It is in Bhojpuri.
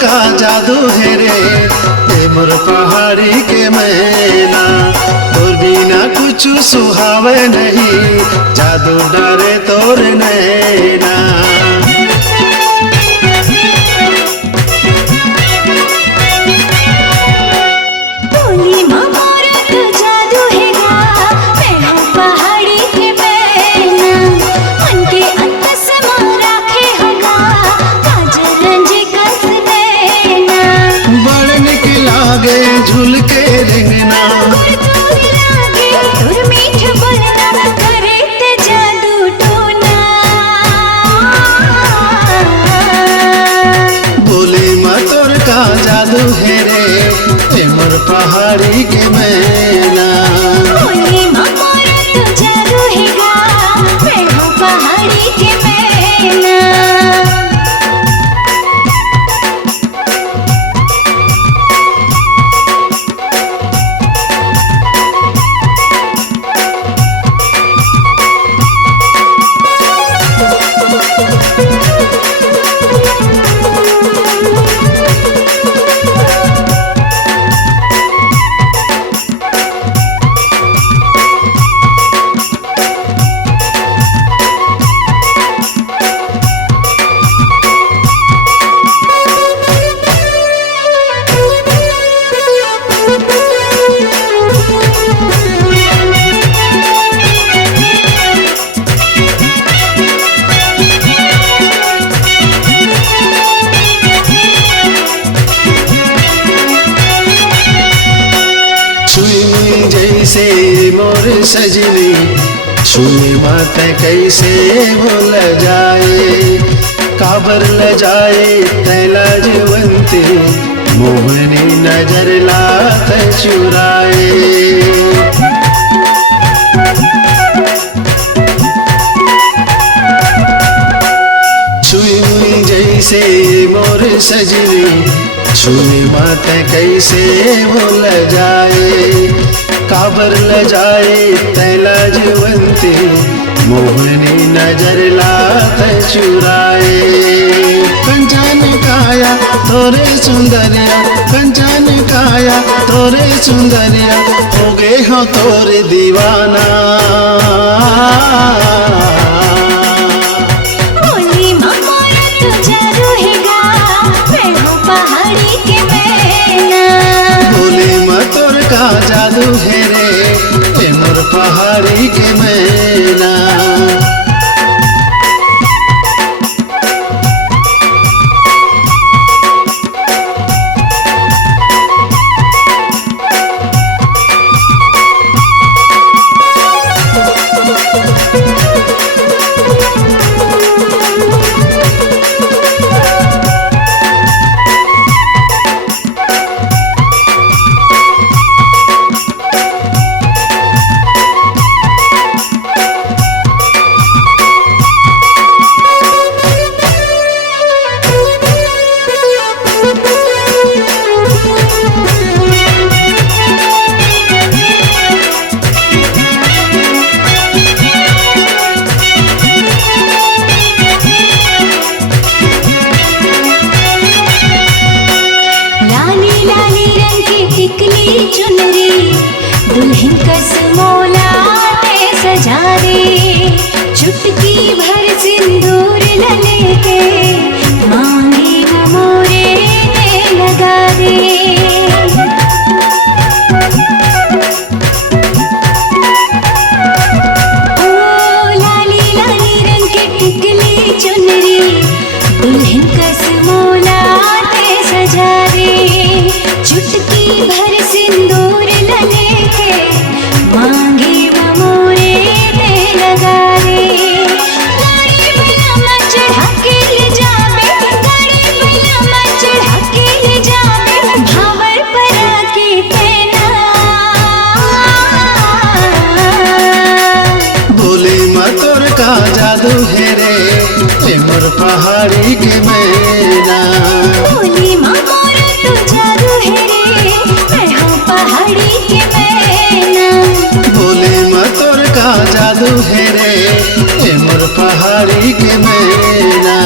का जादू है रे ए मोर पहाड़ी के मैना। तोर बिना कुछ सुहावे नहीं, जादू डरे तोर नैना। झूल के रेंगना बोले माँ तोर का जादू है रे ए मोर पहाड़ी के मैना। पहाड़ी के मैना। जैसे मोर सजनी छुई मत कैसे भूल जाए, काबर ल जाए तैला जवंती मोहनी नजर लात चुराए। छुई जैसे मोर सजनी छुई मत कैसे भूल जाए, काबर ल जाए तैला जवंती मोहनी नजर लात चुराए। कंचन काया तोरे सुंदरिया, कंचन काया तोरे सुंदरिया, हो गए हो तोरे दीवाना। का जादू है रे ए मोर पहाड़ी के मैना। दुल्हन कसमोला सजा रे, चुटकी भर सिंदूर लेके मांगे मोरे लगा दे। ओ लाली लाली रंग की टिकली चुनरी, दुल्हन कसमोला सजा रे, चुटकी भर सिंदूर लेके मांगे मोरे लगा रे। गाड़ी बलमा चढ़ा के ले जाबे, गाड़ी बलमा चढ़ा के ले जाबे, भावर पर आके तेना। बोले माँ तोर का जादू है रे ए मोर पहाड़ी के मैना। बोली माँ मोर तो जादू है रे मैं हूँ पहाड़ी के मैना। बोले माँ तोर का जादू है रे ए मोर पहाड़ी के मैना।